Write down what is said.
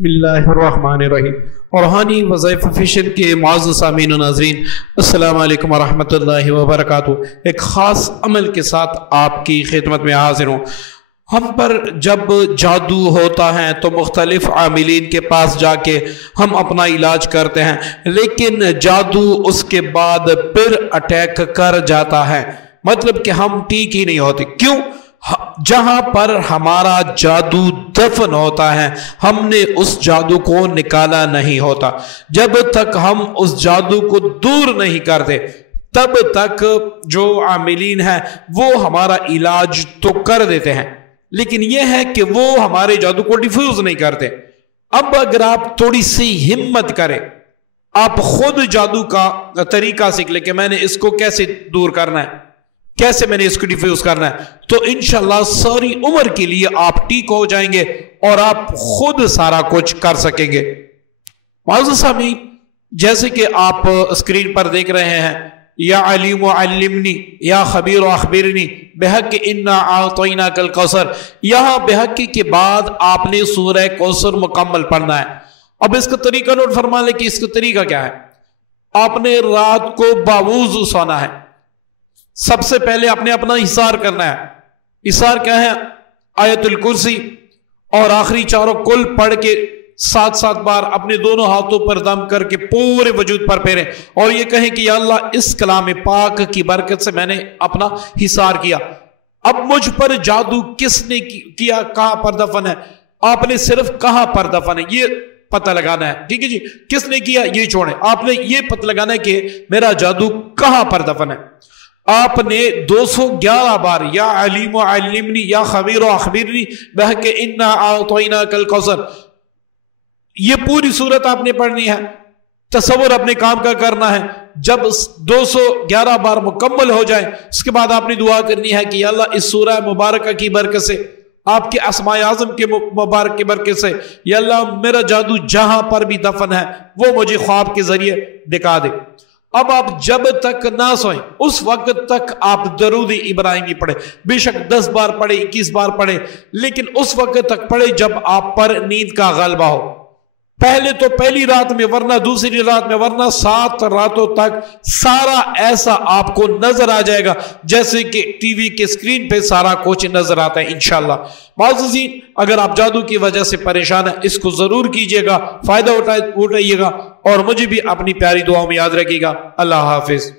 بسم اللہ الرحمن الرحیم۔ روحانی وظائف فیشن کے معزز سامعین و ناظرین، السلام علیکم ورحمۃ اللہ وبرکاتہ۔ ایک خاص عمل کے ساتھ آپ کی خدمت میں حاضر ہوں۔ ہم پر جب جادو ہوتا ہے تو مختلف عاملین کے پاس جا کے ہم اپنا علاج کرتے ہیں، لیکن جادو اس کے بعد پھر اٹیک کر جاتا ہے، مطلب کہ ہم ٹھیک ہی نہیں ہوتے۔ کیوں؟ جہاں پر ہمارا جادو دفن ہوتا ہے ہم نے اس جادو کو نکالا نہیں ہوتا۔ جب تک ہم اس جادو کو دور نہیں کرتے تب تک جو عاملین ہیں وہ ہمارا علاج تو کر دیتے ہیں، لیکن یہ ہے کہ وہ ہمارے جادو کو ڈیفیوز نہیں کرتے۔ اب اگر آپ تھوڑی سی ہمت کریں، آپ خود جادو کا طریقہ سیکھ لیں کہ میں نے اس کو کیسے دور کرنا ہے، کیسے میں نے اس کو ڈیفیوز کرنا ہے، تو انشاءاللہ ساری عمر کے لیے آپ ٹھیک ہو جائیں گے اور آپ خود سارا کچھ کر سکیں گے۔ معزز سامعین، جیسے کہ آپ اسکرین پر دیکھ رہے ہیں، یا علیم علمنی یا خبیر اخبرنی بحق انا اعطیناک الکوثر، یہاں بحق کے بعد آپ نے سورہ کوثر مکمل پڑھنا ہے۔ اب اس کا طریقہ نوٹ فرما لیں کہ اس کا طریقہ کیا ہے۔ آپ نے رات کو باوضو سونا ہے۔ سب سے پہلے آپ نے اپنا حصار کرنا ہے۔ حصار کیا ہے؟ آیت الکرسی اور آخری چاروں کل پڑھ کے 7 بار اپنے دونوں ہاتھوں پر دم کر کے پورے وجود پر پھیریں اور یہ کہیں کہ یا اللہ اس کلام پاک کی برکت سے میں نے اپنا حصار کیا۔ اب مجھ پر جادو کس نے کیا، کہاں پر دفن ہے، آپ نے صرف کہاں پر دفن ہے یہ پتہ لگانا ہے، ٹھیک ہے جی۔ کس نے کیا یہ چھوڑیں، آپ نے یہ پتہ لگانا ہے کہ میرا جادو کہاں پر دفن ہے۔ آپ نے 211 بار یا علیم علمنی یا خبیر اخبرنی بحق انا اعطیناک الکوثر، یہ پوری صورت آپ نے پڑھنی ہے۔ تصور اپنے کام کا کرنا ہے۔ جب 211 بار مکمل ہو جائے اس کے بعد آپ نے دعا کرنی ہے کہ یا اللہ اس سورہ مبارکہ کی برکت سے، آپ کے اسماء اعظم کے مبارک کی برکت سے، یا اللہ میرا جادو جہاں پر بھی دفن ہے وہ مجھے خواب کے ذریعے دکھا دے۔ اب آپ جب تک نہ سوئیں اس وقت تک آپ درود ابراہیمی پڑھیں، بے شک 10 بار پڑھیں، 21 بار پڑھیں، لیکن اس وقت تک پڑھیں جب آپ پر نیند کا غلبہ ہو۔ پہلے تو پہلی رات میں، ورنہ دوسری رات میں، ورنہ 7 راتوں تک سارا ایسا آپ کو نظر آ جائے گا جیسے کہ ٹی وی کے اسکرین پہ سارا کچھ نظر آتا ہے انشاءاللہ۔ معززین، اگر آپ جادو کی وجہ سے پریشان ہیں اس کو ضرور کیجئے گا، فائدہ اٹھائیے گا اور مجھے بھی اپنی پیاری دعاؤں میں یاد رکھیے گا۔ اللہ حافظ۔